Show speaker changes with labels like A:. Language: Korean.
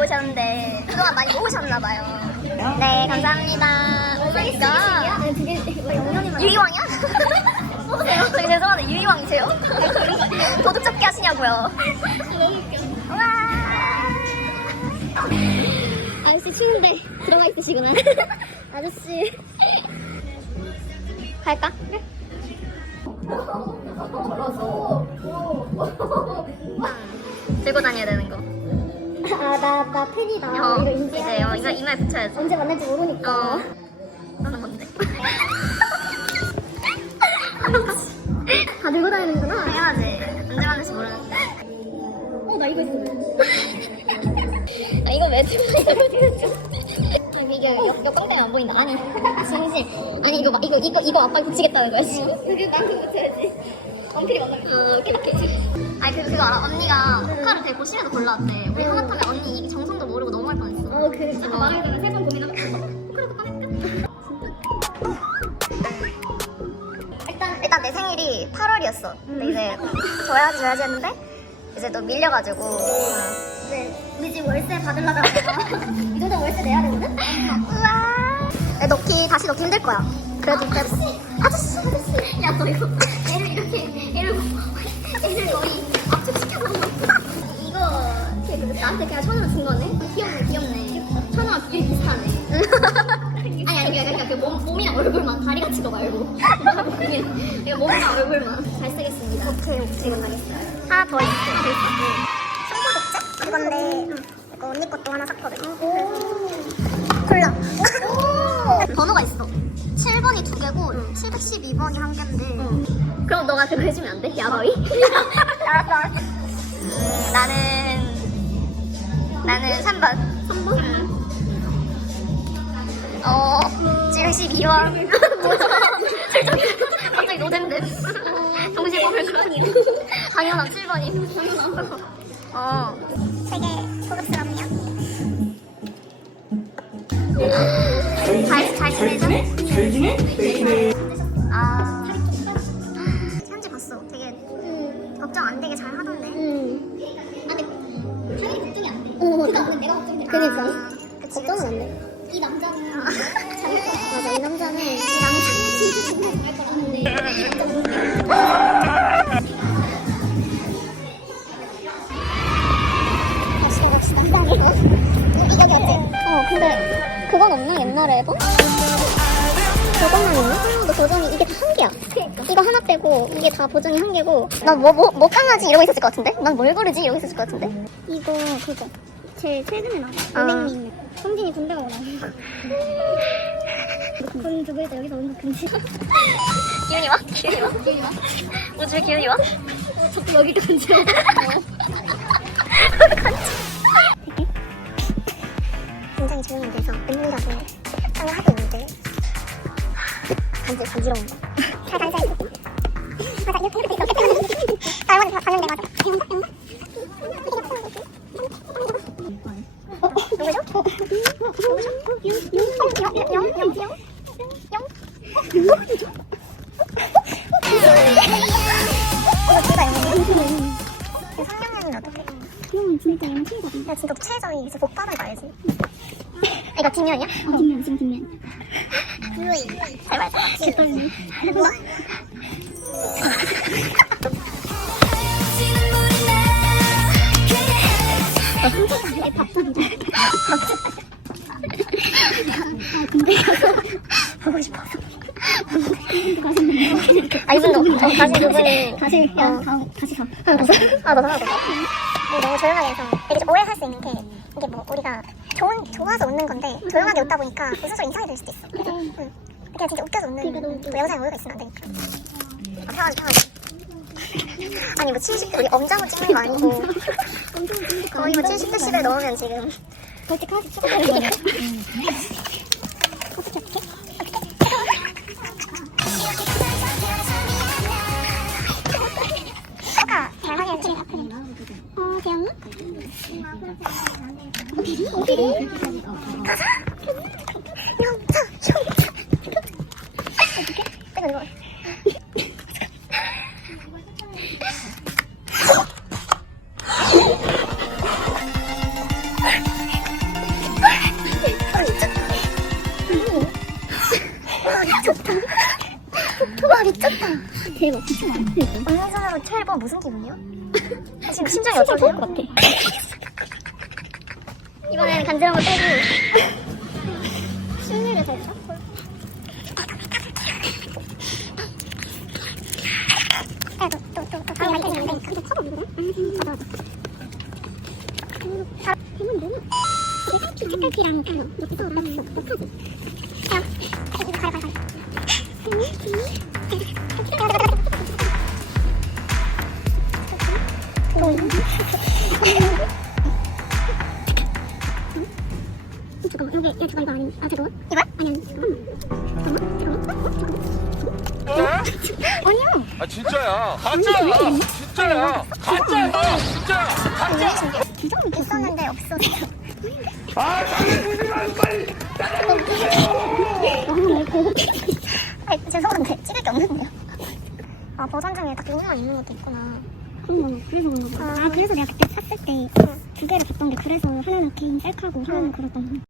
A: 입고 오셨는데 그동안 많이 모으셨나봐요. 네, 감사합니다. 오 마이 갓. 유리왕이야? 뽑으세요. 저희 죄송한데 유리왕이세요? 도둑 잡기 하시냐고요. 우와.
B: 아저씨 추운데 들어가 있으시구나. 아저씨.
A: 갈까? 들고 다녀야 되는 거.
B: 아, 나, 나 팬이다.
A: 어,
B: 이거
A: 이제
B: 인지해.
A: 어, 이거 이마에 붙여야지.
B: 언제 만날지 모르니까.
A: 어. 너는 뭔데?
B: 다 들고 다니는구나.
A: 해야지. 언제 만날지 모르는데.
B: 어, 나 이거 있어.
A: 나 이거 왜 들고 꽁대안 보인다. 아니, 진심. 아니 이거 막- 이거 이거 이거 아빠 붙이겠다는 거야 지금.
B: 여기 나한테 붙여야지. 언필이 만나면.
A: 어, 오케이 오케이. 아니 그 그거 알아? 언니가 호카를 되게 고시에서 골라왔대. 우리 하마터면 언니 이게 정성도 모르고 너무 할 뻔했어.
B: 어, 그, 아까 말하다가 세 번 고민하고. 그래도 까먹까?
A: 일단 일단 내 생일이 8월이었어. 근데 이제 줘야지 줘야지 했는데 이제 또 밀려가지고.
B: 네. 우리 집 월세 받으려다가.
A: 힘들 거야. 그래도 그래도. 아저씨 아저씨.
B: 야, 너 이거. 애를 이렇게, 애를, 애를 거의 압축시켜놓은 거. 이거, 걔 그, 나한테 그냥 천원 준 거네? 귀엽네, 귀엽네. 천원 되게 비슷하네. 아니, 아니, 그냥, 그냥 그 몸, 몸이랑 얼굴만, 다리 같이 거 말고. 이거 몸이랑 얼굴만. 잘 쓰겠습니다.
A: 오케이 오케이 하나 더 있어. 청소독제? 이건데 이거 언니 것도 하나 샀거든. 골라. 번호가 있어. 7번이 두 개고 712번이 한 개인데.
B: 그럼 너가 그거 해주면 안 돼? 야바위?
A: 알았어 알았어. 음, 나는 나는 3번.
B: 3번?
A: 어 712번. 갑자기 노잼돼. 동시에 뽑을 거니. 당연한 7번이. 어. 되게 고급스럽네요. 잘, 잘 지내죠?
C: 잘 지내?
A: 아. 현지 봤어. 되게 걱정 안 되게 잘 하던데.
B: 응. 아, 근데 당연히 걱정이 안 돼. 어, 그니까 근데 내가 걱정돼. 그니까.
A: 아,
B: 걱정은. 안 돼. 이 남자는 잘할 거야. 맞아, 이 남자는. 이
A: 남자는
B: 진짜 정말 잘할 거라. 앨범? 저것만 있나? 하나도 보정이 이게 다 한 개야. 이거 하나 빼고 이게 다 보정이 한 개고.
A: 난 뭐, 뭐, 뭐 강아지 이러고 있었을 것 같은데? 난 뭘 고르지? 이러고 있었을 것 같은데?
B: 이거 그거. 제일 최근에 나온
A: 아.
B: 500민. 성진이 군대 가고 나온 거. 군 두고 있다 여기서 온거 금지.
A: 기운이 와? 기운이 와? 기운이 와? 우주의 기운이 와?
B: 자꾸 여기도 금지.
A: 굉장히 조용히 돼서 은밀하게 협상을 하고 있는데 간지, 간지러운 거. 잘 간사해. 맞아, 이렇게 이렇게 이렇게 할머니 반영돼, 맞아. 어, 누구죠? 누구죠? 영, 영, 영, 영, 영, 영. 영이야? 성룡현이 어떻게?
B: 형 진짜 양친거든.
A: 야 진짜 최저이 이제 복 받은 거 알지? 이거 뒷면이야?
B: 어, 뒷면 지금 뒷면.
A: 뷰이 잘 맞아
B: 개떨리네.
A: 우와
B: 나 혼자 밥 사주자. 아 근데
A: 보고 싶어서 아 이분도 어, 다시 그분이
B: 다시
A: 어.
B: 야 다음 다시 사.
A: 하나 더 하나 더 하나 더 너무 조용하게 해서. 되게 좀 오해 할 수 있는 게 이게 뭐 우리가 좋은 좋아서 웃는 건데 조용하게 웃다 보니까 웃음 소리 이상하게 들 수도 있어. 응. 그냥 진짜 웃겨서 웃는. 뭐 영상에 오해가 있으면 안 되니까. 아 편하게 편하게. 아니 뭐 70대 우리 엄장을 찍는 거 아니고. 거의 뭐 70대씩을 넣으면 지금.
B: 벌칙하지 찍어버린
A: 가자. 영차, 영차. 어떻게? 내가 이거. 좋다.
D: 와 미쳤다.
B: 대박.
D: 언니 손으로 철버 무슨 기분이야? 지금 심장이 어쩌세요?
B: 것 같아. 간지러운 거 빼고. 실내를 살짝. 색깔피랑
D: 이거 가라 가 라.
B: 잠깐만, 여기, 여기 잠깐 이거 아니 아, 잠깐만.
D: 이거야?
B: 아니, 아니, 잠깐만. 잠깐만, 잠깐만.
D: 아니야.
E: 아 진짜야 가짜야 진짜야 가짜야 진짜야 가짜
D: 있었는데 없어졌어.
E: 아마 빨리
D: 아, 죄송한데 찍을 게 없는데요. 아 버전 중에 딱 요것만 있는 것도 있구나.
B: 그래서 그런 거 봐. 아, 그래서 내가 그때 샀을 때 두 개를 봤던 게 그래서 하나는 개인 셀카고 하나는 그랬던 거.